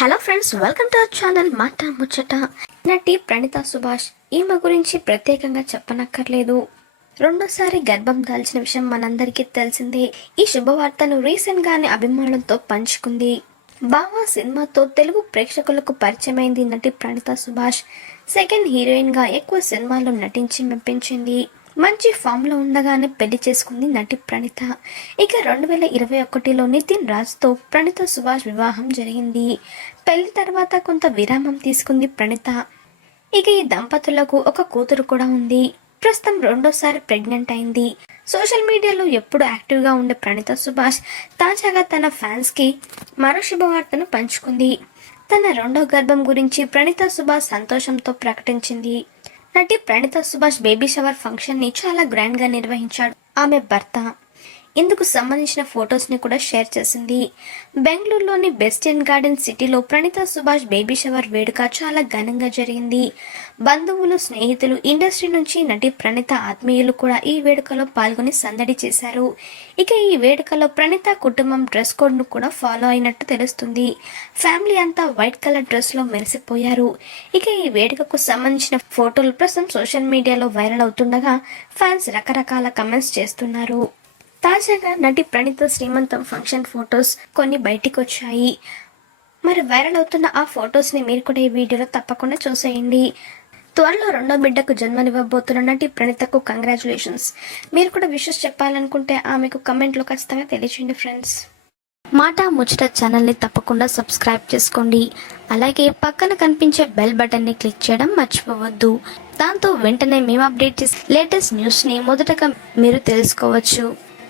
Hello friends welcome to our channel Mata Muchata నటి ప్రణిత సుభాష్ ఈమె గురించి ప్రత్యేకంగా చెప్పనక్కర్లేదు. రెండోసారి గర్భం దాల్చిన విషయం మనందరికీ తెలిసిందే. ఈ శుభవార్తను రీసెంట్ గానే అభిమానులతో పంచుకుంది. బావా సినిమాతో తెలుగు ప్రేక్షకులకు పరిచయమైంది నటి ప్రణిత సుభాష్. సెకండ్ హీరోయిన్గా ఎక్కువ సినిమాల్లో నటించి మెప్పించింది. మంచి ఫామ్లో ఉండగానే పెళ్ళి చేసుకుంది నటి ప్రణిత. ఇక రెండు వేల ఇరవై ఒకటిలో నితిన్ రాజ్తో ప్రణిత సుభాష్ వివాహం జరిగింది. పెళ్ళి తర్వాత కొంత విరామం తీసుకుంది ప్రణిత. ఇక ఈ దంపతులకు ఒక కూతురు కూడా ఉంది. ప్రస్తుతం రెండోసారి ప్రెగ్నెంట్ అయింది. సోషల్ మీడియాలో ఎప్పుడు యాక్టివ్గా ఉండే ప్రణిత సుభాష్ తాజాగా తన ఫ్యాన్స్కి మరో శుభవార్తను పంచుకుంది. తన రెండో గర్భం గురించి ప్రణిత సుభాష్ సంతోషంతో ప్రకటించింది. నటి ప్రణీత సుభాష్ బేబీ షవర్ ఫంక్షన్ని చాలా గ్రాండ్గా నిర్వహించాడు. ఆమె భర్త ఇందుకు సంబంధించిన ఫొటోస్ని కూడా షేర్ చేసింది. బెంగళూరులోని బెస్టియన్ గార్డెన్ సిటీలో ప్రణిత సుభాష్ బేబీ షవర్ వేడుక చాలా ఘనంగా జరిగింది. బంధువులు స్నేహితులు ఇండస్ట్రీ నుంచి నటి ప్రణిత ఆత్మీయులు కూడా ఈ వేడుకలో పాల్గొని సందడి చేశారు. ఇక ఈ వేడుకలో ప్రణిత కుటుంబం డ్రెస్ కోడ్ను కూడా ఫాలో అయినట్టు తెలుస్తుంది. ఫ్యామిలీ అంతా వైట్ కలర్ డ్రెస్లో మెరిసిపోయారు. ఇక ఈ వేడుకకు సంబంధించిన ఫోటోలు ప్రస్తుతం సోషల్ మీడియాలో వైరల్ అవుతుండగా ఫ్యాన్స్ రకరకాల కమెంట్స్ చేస్తున్నారు. తాజాగా నటి ప్రణీత శ్రీమంతం ఫంక్షన్ ఫొటోస్ కొన్ని బయటికి వచ్చాయి మరి వైరల్ అవుతున్న ఆ ఫొటోస్ని మీరు కూడా ఈ వీడియోలో తప్పకుండా చూసేయండి. త్వరలో రెండో బిడ్డకు జన్మనివ్వబోతున్న నటి ప్రణీతకు కంగ్రాచులేషన్స్. మీరు కూడా విషెస్ చెప్పాలనుకుంటే ఆమెకు కమెంట్లో ఖచ్చితంగా తెలియచేయండి ఫ్రెండ్స్. మాట ముచ్చట ఛానల్ని తప్పకుండా సబ్స్క్రైబ్ చేసుకోండి. అలాగే పక్కన కనిపించే బెల్ బటన్ని క్లిక్ చేయడం మర్చిపోవద్దు. దాంతో వెంటనే మేము అప్డేట్ చేసి లేటెస్ట్ న్యూస్ని మొదటగా మీరు తెలుసుకోవచ్చు.